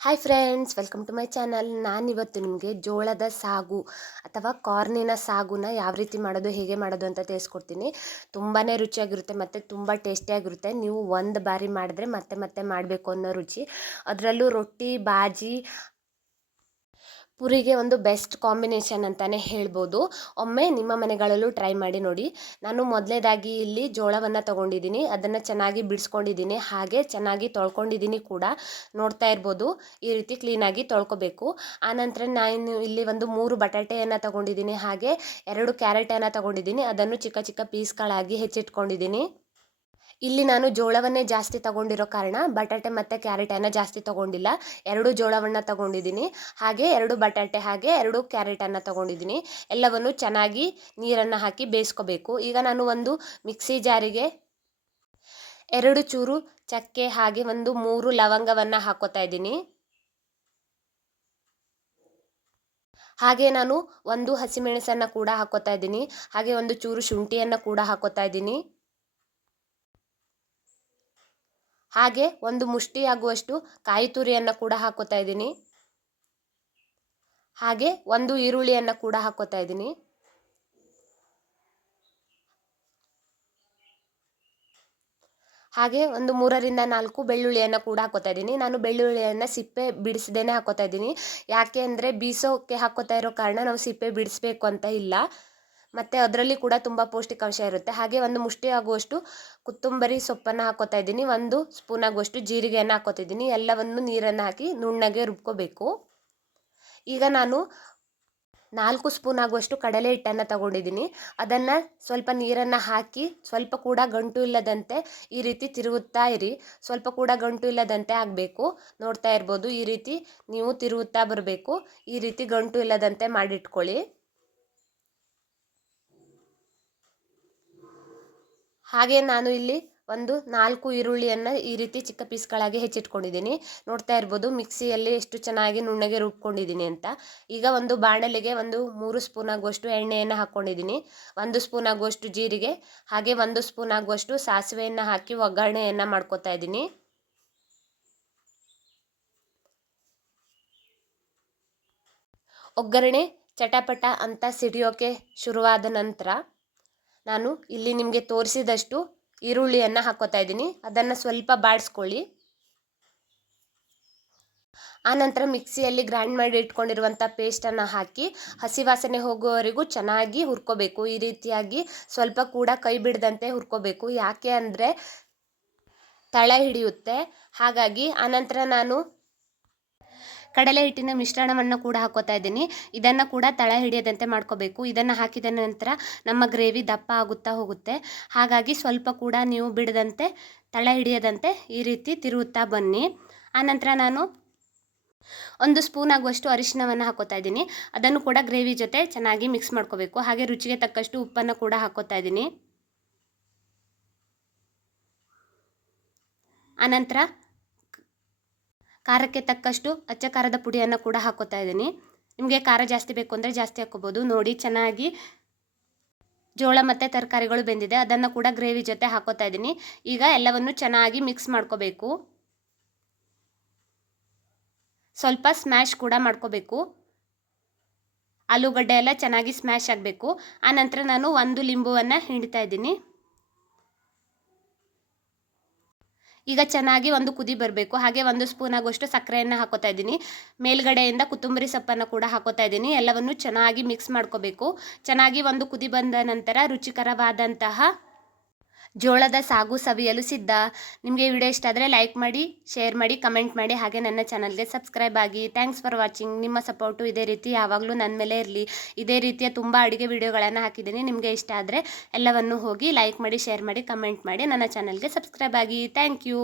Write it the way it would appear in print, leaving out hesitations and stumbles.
Hi friends, welcome to my channel. ನಾನಿವತ್ತು ನಿಮಗೆ ಜೋಳದ ಸಾಗು ಅಥವಾ ಕಾರ್ನಿನ ಸಾಗುನ ಯಾವ ರೀತಿ ಮಾಡೋದು, ಹೇಗೆ ಮಾಡೋದು ಅಂತ ತಿಳಿಸ್ಕೊಡ್ತೀನಿ. ತುಂಬಾ ರುಚಿಯಾಗಿರುತ್ತೆ ಮತ್ತು ತುಂಬ ಟೇಸ್ಟಿಯಾಗಿರುತ್ತೆ. ನೀವು ಒಂದು ಬಾರಿ ಮಾಡಿದ್ರೆ ಮತ್ತೆ ಮತ್ತೆ ಮಾಡಬೇಕು ಅನ್ನೋ ರುಚಿ. ಅದರಲ್ಲೂ ರೊಟ್ಟಿ, ಬಾಜಿ, ಪುರಿಗೆ ಒಂದು ಬೆಸ್ಟ್ ಕಾಂಬಿನೇಷನ್ ಅಂತಲೇ ಹೇಳ್ಬೋದು. ಒಮ್ಮೆ ನಿಮ್ಮ ಮನೆಗಳಲ್ಲೂ ಟ್ರೈ ಮಾಡಿ ನೋಡಿ. ನಾನು ಮೊದಲೇದಾಗಿ ಇಲ್ಲಿ ಜೋಳವನ್ನು ತೊಗೊಂಡಿದ್ದೀನಿ, ಅದನ್ನು ಚೆನ್ನಾಗಿ ಬಿಡಿಸ್ಕೊಂಡಿದ್ದೀನಿ, ಹಾಗೆ ಚೆನ್ನಾಗಿ ತೊಳ್ಕೊಂಡಿದ್ದೀನಿ ಕೂಡ. ನೋಡ್ತಾ ಇರ್ಬೋದು, ಈ ರೀತಿ ಕ್ಲೀನಾಗಿ ತೊಳ್ಕೊಬೇಕು. ಆನಂತರ ನಾನು ಇಲ್ಲಿ ಒಂದು 3 ಬಟಾಟೆಯನ್ನು ತೊಗೊಂಡಿದ್ದೀನಿ, ಹಾಗೆ 2 ಕ್ಯಾರೆಟನ್ನು ತೊಗೊಂಡಿದ್ದೀನಿ. ಅದನ್ನು ಚಿಕ್ಕ ಚಿಕ್ಕ ಪೀಸ್ಗಳಾಗಿ ಹೆಚ್ಚಿಟ್ಕೊಂಡಿದ್ದೀನಿ. ಇಲ್ಲಿ ನಾನು ಜೋಳವನ್ನೇ ಜಾಸ್ತಿ ತಗೊಂಡಿರೋ ಕಾರಣ ಬಟಾಟೆ ಮತ್ತು ಕ್ಯಾರೆಟನ್ನು ಜಾಸ್ತಿ ತೊಗೊಂಡಿಲ್ಲ. 2 ಜೋಳವನ್ನು ತೊಗೊಂಡಿದ್ದೀನಿ, ಹಾಗೆ 2 ಬಟಾಟೆ, ಹಾಗೆ 2 ಕ್ಯಾರೆಟನ್ನು ತೊಗೊಂಡಿದ್ದೀನಿ. ಎಲ್ಲವನ್ನು ಚೆನ್ನಾಗಿ ನೀರನ್ನು ಹಾಕಿ ಬೇಯಿಸ್ಕೋಬೇಕು. ಈಗ ನಾನು ಒಂದು ಮಿಕ್ಸಿ ಜಾರಿಗೆ 2 ಚೂರು ಚಕ್ಕೆ, ಹಾಗೆ ಒಂದು 3 ಲವಂಗವನ್ನು ಹಾಕೋತಾ ಇದ್ದೀನಿ. ಹಾಗೆ ನಾನು ಒಂದು ಹಸಿಮೆಣಸನ್ನು ಕೂಡ ಹಾಕೋತಾ ಇದ್ದೀನಿ, ಹಾಗೆ ಒಂದು ಚೂರು ಶುಂಠಿಯನ್ನು ಕೂಡ ಹಾಕೋತಾ ಇದ್ದೀನಿ. ಹಾಗೆ ಒಂದು ಮುಷ್ಟಿಯಾಗುವಷ್ಟು ಕಾಯಿ ತುರಿಯನ್ನು ಕೂಡ ಹಾಕೋತಾ ಇದ್ದೀನಿ. ಹಾಗೆ ಒಂದು ಈರುಳ್ಳಿಯನ್ನು ಕೂಡ ಹಾಕೋತಾ ಇದ್ದೀನಿ. ಹಾಗೆ ಒಂದು 3ರಿಂದ 4 ಬೆಳ್ಳುಳ್ಳಿಯನ್ನು ಕೂಡ ಹಾಕೋತಾ ಇದ್ದೀನಿ. ನಾನು ಬೆಳ್ಳುಳ್ಳಿಯನ್ನು ಸಿಪ್ಪೆ ಬಿಡಿಸ್ದೇನೆ ಹಾಕೋತಾ ಇದ್ದೀನಿ. ಯಾಕೆ ಅಂದರೆ ಬೀಸೋಕ್ಕೆ ಹಾಕೋತಾ ಇರೋ ಕಾರಣ ನಾವು ಸಿಪ್ಪೆ ಬಿಡಿಸ್ಬೇಕು ಅಂತ ಇಲ್ಲ, ಮತ್ತು ಅದರಲ್ಲಿ ಕೂಡ ತುಂಬ ಪೌಷ್ಟಿಕಾಂಶ ಇರುತ್ತೆ. ಹಾಗೆ ಒಂದು ಮುಷ್ಟಿ ಆಗುವಷ್ಟು ಕೊತ್ತಂಬರಿ ಸೊಪ್ಪನ್ನು ಹಾಕೋತಾ ಇದ್ದೀನಿ, 1 ಸ್ಪೂನ್ ಆಗುವಷ್ಟು ಜೀರಿಗೆಯನ್ನು ಹಾಕೋತಿದ್ದೀನಿ. ಎಲ್ಲವನ್ನು ನೀರನ್ನು ಹಾಕಿ ನುಣ್ಣಗೆ ರುಬ್ಕೋಬೇಕು. ಈಗ ನಾನು 4 ಸ್ಪೂನ್ ಆಗುವಷ್ಟು ಕಡಲೆ ಹಿಟ್ಟನ್ನು ತಗೊಂಡಿದ್ದೀನಿ. ಅದನ್ನು ಸ್ವಲ್ಪ ನೀರನ್ನು ಹಾಕಿ ಸ್ವಲ್ಪ ಕೂಡ ಗಂಟು ಇಲ್ಲದಂತೆ ಈ ರೀತಿ ತಿರುಗುತ್ತಾ ಇರಿ. ಸ್ವಲ್ಪ ಕೂಡ ಗಂಟು ಇಲ್ಲದಂತೆ ಆಗಬೇಕು. ನೋಡ್ತಾ ಇರ್ಬೋದು, ಈ ರೀತಿ ನೀವು ತಿರುಗುತ್ತಾ ಬರಬೇಕು. ಈ ರೀತಿ ಗಂಟು ಇಲ್ಲದಂತೆ ಮಾಡಿಟ್ಕೊಳ್ಳಿ. ಹಾಗೆ ನಾನು ಇಲ್ಲಿ ಒಂದು 4 ಈರುಳ್ಳಿಯನ್ನು ಈ ರೀತಿ ಚಿಕ್ಕ ಪೀಸ್ಗಳಾಗಿ ಹೆಚ್ಚಿಟ್ಕೊಂಡಿದ್ದೀನಿ. ನೋಡ್ತಾ ಇರ್ಬೋದು ಮಿಕ್ಸಿಯಲ್ಲಿ ಎಷ್ಟು ಚೆನ್ನಾಗಿ ನುಣ್ಣಗೆ ರುಬ್ಕೊಂಡಿದ್ದೀನಿ ಅಂತ. ಈಗ ಒಂದು ಬಾಣಲೆಗೆ ಒಂದು 3 ಸ್ಪೂನ್ ಆಗುವಷ್ಟು ಎಣ್ಣೆಯನ್ನು ಹಾಕ್ಕೊಂಡಿದ್ದೀನಿ. 1 ಸ್ಪೂನ್ ಆಗುವಷ್ಟು ಜೀರಿಗೆ, ಹಾಗೆ 1 ಸ್ಪೂನ್ ಆಗುವಷ್ಟು ಸಾಸಿವೆಯನ್ನು ಹಾಕಿ ಒಗ್ಗರಣೆಯನ್ನು ಮಾಡ್ಕೊತಾ ಇದ್ದೀನಿ. ಒಗ್ಗರಣೆ ಚಟಪಟ ಅಂತ ಸಿಡಿಯೋಕೆ ಶುರುವಾದ ನಂತರ ನಾನು ಇಲ್ಲಿ ನಿಮಗೆ ತೋರಿಸಿದಷ್ಟು ಈರುಳ್ಳಿಯನ್ನು ಹಾಕೋತಾ ಇದ್ದೀನಿ. ಅದನ್ನು ಸ್ವಲ್ಪ ಬಾಡಿಸ್ಕೊಳ್ಳಿ. ಆನಂತರ ಮಿಕ್ಸಿಯಲ್ಲಿ ಗ್ರೈಂಡ್ ಮಾಡಿ ಇಟ್ಕೊಂಡಿರುವಂಥ ಪೇಸ್ಟನ್ನು ಹಾಕಿ ಹಸಿ ವಾಸನೆ ಹೋಗುವವರೆಗೂ ಚೆನ್ನಾಗಿ ಹುರ್ಕೋಬೇಕು. ಈ ರೀತಿಯಾಗಿ ಸ್ವಲ್ಪ ಕೂಡ ಕೈ ಬಿಡದಂತೆ ಹುರ್ಕೋಬೇಕು. ಯಾಕೆ ಅಂದರೆ ತಳ ಹಿಡಿಯುತ್ತೆ. ಹಾಗಾಗಿ ಆನಂತರ ನಾನು ಕಡಲೆ ಹಿಟ್ಟಿನ ಮಿಶ್ರಣವನ್ನು ಕೂಡ ಹಾಕೋತಾ ಇದ್ದೀನಿ. ಇದನ್ನು ಕೂಡ ತಳ ಹಿಡಿಯದಂತೆ ಮಾಡ್ಕೋಬೇಕು. ಇದನ್ನು ಹಾಕಿದ ನಂತರ ನಮ್ಮ ಗ್ರೇವಿ ದಪ್ಪ ಆಗುತ್ತಾ ಹೋಗುತ್ತೆ. ಹಾಗಾಗಿ ಸ್ವಲ್ಪ ಕೂಡ ನೀವು ಬಿಡದಂತೆ, ತಳ ಹಿಡಿಯದಂತೆ ಈ ರೀತಿ ತಿರುಗುತ್ತಾ ಬನ್ನಿ. ಆನಂತರ ನಾನು 1 ಸ್ಪೂನ್ ಆಗುವಷ್ಟು ಅರಿಶಿನವನ್ನು ಹಾಕೋತಾ ಇದ್ದೀನಿ. ಅದನ್ನು ಕೂಡ ಗ್ರೇವಿ ಜೊತೆ ಚೆನ್ನಾಗಿ ಮಿಕ್ಸ್ ಮಾಡ್ಕೋಬೇಕು. ಹಾಗೆ ರುಚಿಗೆ ತಕ್ಕಷ್ಟು ಉಪ್ಪನ್ನು ಕೂಡ ಹಾಕೋತಾ ಇದ್ದೀನಿ. ಆನಂತರ ಖಾರಕ್ಕೆ ತಕ್ಕಷ್ಟು ಅಚ್ಚ ಖಾರದ ಪುಡಿಯನ್ನು ಕೂಡ ಹಾಕೋತಾ ಇದ್ದೀನಿ. ನಿಮಗೆ ಖಾರ ಜಾಸ್ತಿ ಬೇಕು ಅಂದರೆ ಜಾಸ್ತಿ ಹಾಕೋಬೋದು. ನೋಡಿ, ಚೆನ್ನಾಗಿ ಜೋಳ ಮತ್ತು ತರಕಾರಿಗಳು ಬೆಂದಿದೆ. ಅದನ್ನು ಕೂಡ ಗ್ರೇವಿ ಜೊತೆ ಹಾಕೋತಾ ಇದ್ದೀನಿ. ಈಗ ಎಲ್ಲವನ್ನು ಚೆನ್ನಾಗಿ ಮಿಕ್ಸ್ ಮಾಡ್ಕೋಬೇಕು. ಸ್ವಲ್ಪ ಸ್ಮ್ಯಾಶ್ ಕೂಡ ಮಾಡ್ಕೋಬೇಕು. ಆಲೂಗಡ್ಡೆ ಎಲ್ಲ ಚೆನ್ನಾಗಿ ಸ್ಮ್ಯಾಶ್ ಆಗಬೇಕು. ಆನಂತರ ನಾನು 1 ಲಿಂಬುವನ್ನು ಹಿಂಡ್ತಾ ಇದ್ದೀನಿ. ಈಗ ಚೆನ್ನಾಗಿ ಒಂದು ಕುದಿ ಬರಬೇಕು. ಹಾಗೆ 1 ಸ್ಪೂನ್ ಆಗುವಷ್ಟು ಸಕ್ಕರೆಯನ್ನು ಹಾಕೋತಾ ಇದ್ದೀನಿ. ಮೇಲ್ಗಡೆಯಿಂದ ಕೊತ್ತಂಬರಿ ಸೊಪ್ಪನ್ನು ಕೂಡ ಹಾಕೋತಾ ಇದ್ದೀನಿ. ಎಲ್ಲವನ್ನು ಚೆನ್ನಾಗಿ ಮಿಕ್ಸ್ ಮಾಡ್ಕೋಬೇಕು. ಚೆನ್ನಾಗಿ ಒಂದು ಕುದಿ ಬಂದ ನಂತರ ರುಚಿಕರವಾದಂತಹ ಜೋಳದ ಸಾಗು ಸವಿಯಲು ಸಿದ್ಧ. ನಿಮಗೆ ಈ ವಿಡಿಯೋ ಇಷ್ಟ ಆದರೆ ಲೈಕ್ ಮಾಡಿ, ಶೇರ್ ಮಾಡಿ, ಕಮೆಂಟ್ ಮಾಡಿ, ಹಾಗೆ ನನ್ನ ಚಾನಲ್ಗೆ ಸಬ್ಸ್ಕ್ರೈಬ್ ಆಗಿ. Thanks for watching. ನಿಮ್ಮ ಸಪೋರ್ಟು ಇದೇ ರೀತಿ ಯಾವಾಗಲೂ ನನ್ನ ಮೇಲೆ ಇರಲಿ. ಇದೇ ರೀತಿಯ ತುಂಬ ಅಡುಗೆ ವಿಡಿಯೋಗಳನ್ನು ಹಾಕಿದ್ದೀನಿ. ನಿಮಗೆ ಇಷ್ಟ ಆದರೆ ಎಲ್ಲವನ್ನು ಹೋಗಿ ಲೈಕ್ ಮಾಡಿ, ಶೇರ್ ಮಾಡಿ, ಕಮೆಂಟ್ ಮಾಡಿ, ನನ್ನ ಚಾನಲ್ಗೆ ಸಬ್ಸ್ಕ್ರೈಬ್ ಆಗಿ. Thank you.